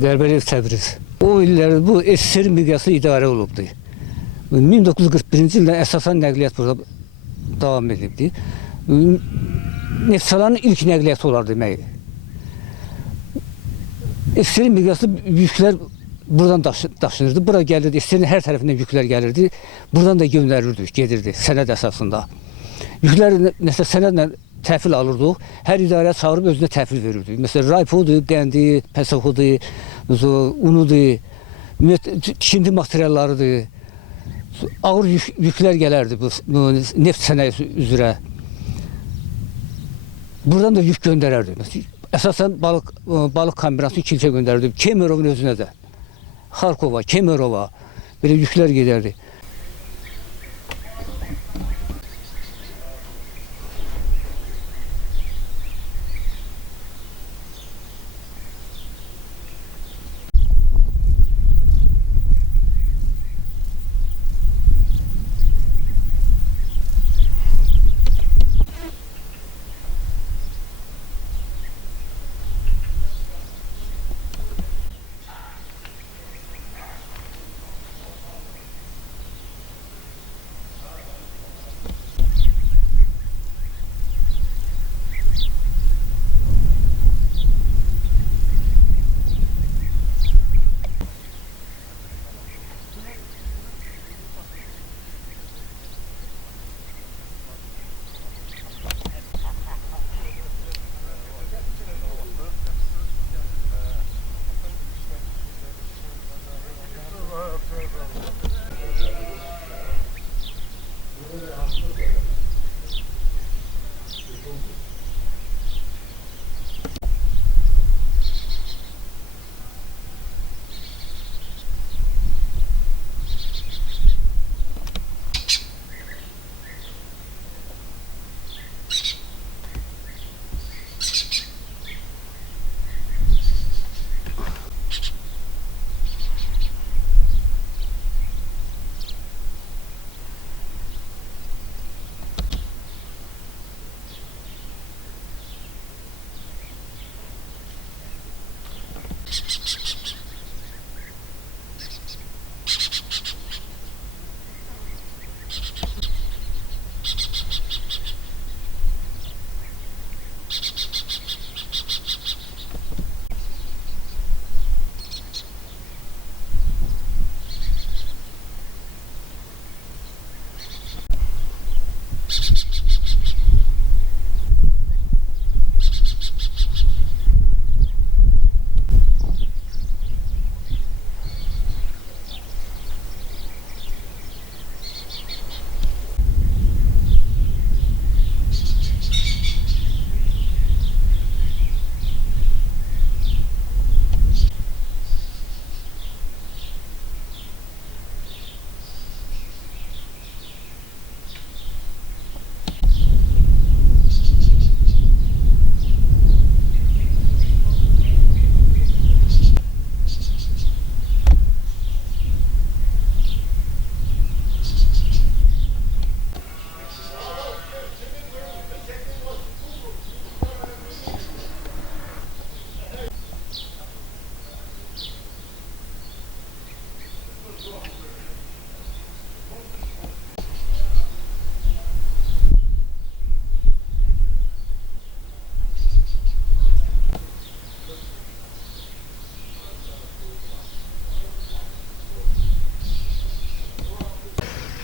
Qərbələyev Təbriz. O illər bu SSR miqyaslı idarə olubdu. 1941-ci ildə əsasən nəqliyyat burada davam edibdi. Neftçaların ilk nəqliyyatı olar demək. SSR miqyaslı yüklər buradan daşınırdı. Bura gəlirdi, SSR-in hər tərəfindən yüklər gəlirdi. Buradan da göndərilirdi, gedirdi sənəd əsasında. Yüklər nəsə sənədlə təhvil alırdıq. Hər idarəyə çağırıb özünə təhvil verirdik. Məsələn, raypodur, qəndi, pəsəxudur, unudur, tikinti materiallarıdır. Ağır yüklər gələrdi bu neft sənayesi üzrə. Buradan da yük göndərərdi. Əsasən balıq kombinasını Kilsə göndərirdi. Kemerovun özünə də. Xarkova, Kemerova belə yüklər gedərdi.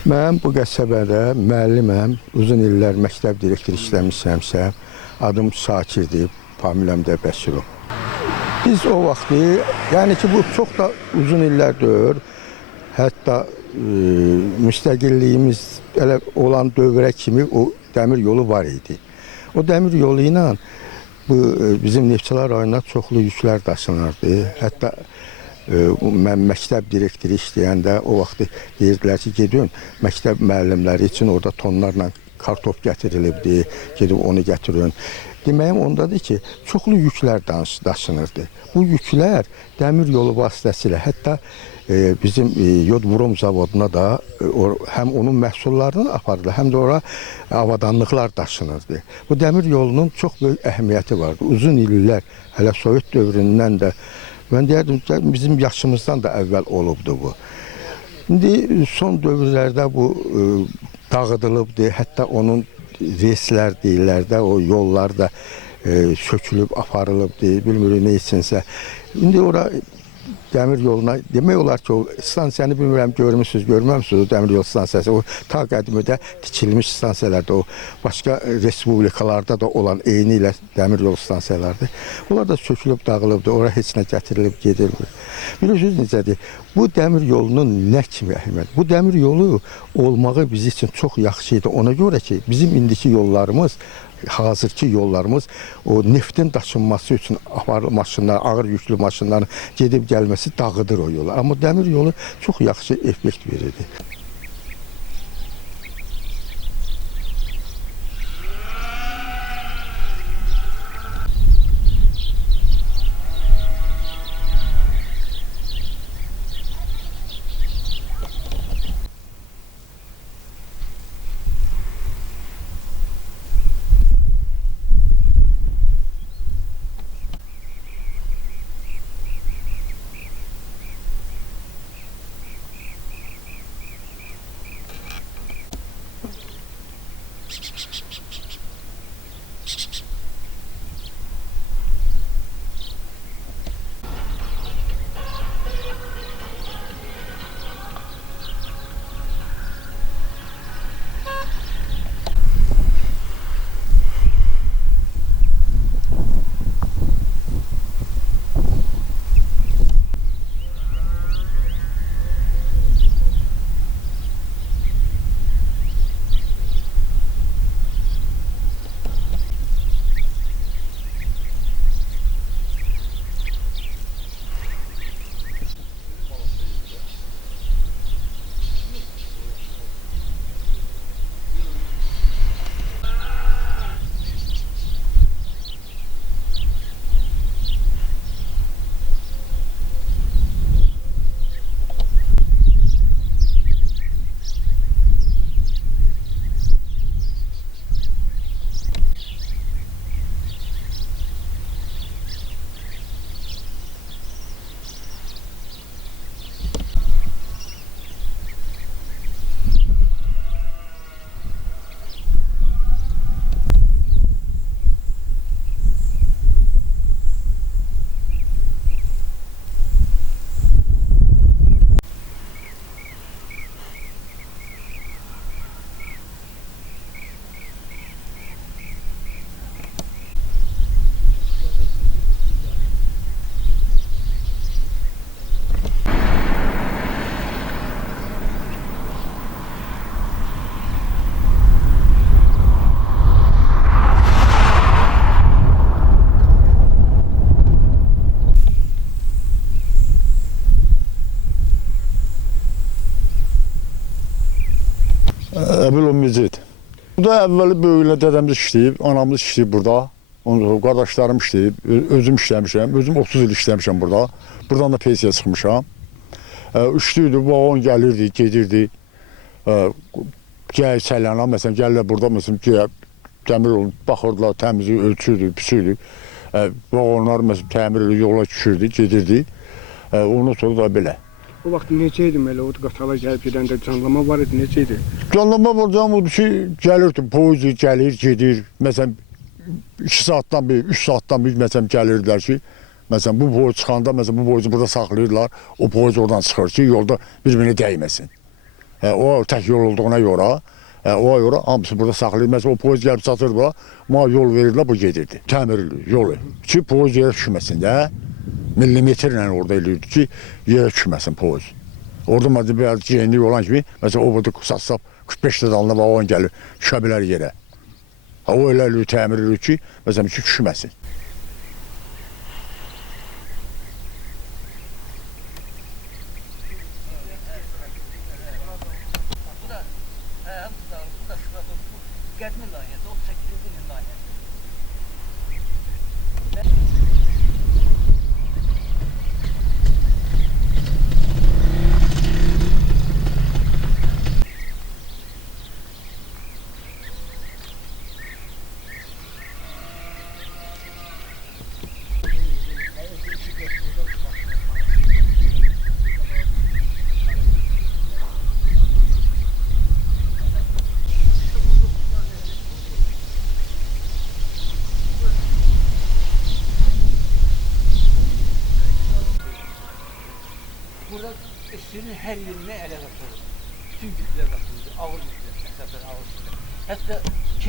Mən bu qəsəbədə müəlliməm, uzun illər məktəb direktoru işləmişəmsə, adım Şakirdir, familiyam da Bəşirov. Biz o vaxtı, yəni ki, bu çox da uzun illər deyil, hətta müstəqilliyimiz elə olan dövrə kimi o dəmir yolu var idi. O dəmir yolu ilə bizim Neftçala rayonuna çoxlu yüklər daşınırdı. Hətta mən məktəb direktoru işləyəndə o vaxt deyirdilər ki, gedin məktəb müəllimləri üçün orada tonlarla kartof gətirilibdi, gedib onu gətirin. Deməyim ondadır ki, çoxlu yüklər daşınırdı. Bu yüklər dəmir yolu vasitəsilə, hətta bizim yod vurum zavoduna da həm onun məhsullarını apardı, həm də ora avadanlıqlar daşınırdı. Bu dəmir yolunun çox böyük əhəmiyyəti vardı. Uzun illər, hələ Sovet dövründən də Mən deyərdim ki, bizim yaşımızdan da əvvəl olubdu bu. İndi son dövrlərdə bu dağıdılıbdır. Hətta onun reyslər deyirlər də, o yollar da sökülüb, aparılıbdır. Bilmirik nə içinsə. İndi ora dəmir yoluna demək olar ki, o stansiyanı bilmirəm, görmüsünüz, görməmsiniz o dəmir yol stansiyası. O ta qədimidə tikilmiş stansiyalarda, o başqa respublikalarda da olan eyni ilə dəmir yol stansiyalardır. Onlar da sökülüb, dağılıbdır. Ora heç nə gətirilib, gedilmir. Bilirsiniz necədir? Bu dəmir yolunun nə kimi əhəmiyyəti? Bu dəmir yolu olmağı biz üçün çox yaxşı idi. Ona görə ki, bizim indiki yollarımız, hazırki yollarımız o neftin daşınması üçün aparılı maşınlar, ağır yüklü maşınların gedib gəlməsi dağıdır o yolu. Amma dəmir yolu çox yaxşı effekt verirdi. Əbil Mecid. Burada əvvəli böyüklə dədəmiz işləyib, anamız işləyib burada. Ondan sonra qardaşlarım işləyib, özüm işləmişəm. Özüm 30 il işləmişəm burada. Buradan da pensiya çıxmışam. Üçlüydü, vagon gəlirdi, gedirdi. Gəl səlyanlar, məsələn, gəlirlər burada, məsələn, dəmir olub, baxırdılar, təmizi, ölçürdü, püsürdü. Vagonlar, məsələn, təmir edildi, yola düşürdü, gedirdi. Ondan sonra da belə. O vaxt necə idi elə o qatarlar gəlib gedəndə canlanma var idi, necə idi? Canlanma var odur ki, gəlirdi, poyuz gəlir, gedir. Məsələn, 2 saatdan bir, 3 saatdan bir məsələn gəlirdilər ki, məsələn bu poyuz çıxanda məsələn bu poyuzu burada saxlayırlar, o poyuz oradan çıxır ki, yolda bir-birinə dəyməsin. O tək yol olduğuna görə, ona görə hamısı burada saxlayır. Məsələn o poyuz gəlib çatır bura, mənə yol verirlər, bu gedirdi. Təmirli yolu ki, poyuz yerə düşməsin də. Millimetrlə orada eləyirdi ki, yerə düşməsin poyuz. Orada məsələn biraz geyinlik olan kimi, məsələn o burada satsaq 45 dalına vagon gəlir, düşə bilər yerə. O elə eləyir, təmir eləyir ki, məsələn ki, düşməsin. Qədmin layihəsi, 38-ci ilin layihəsi. Burada Esti'nin her yerine ele kapatılır. Bütün yükler kapatılır. Ağır yükler, əsasən ağır yüklər. Hətta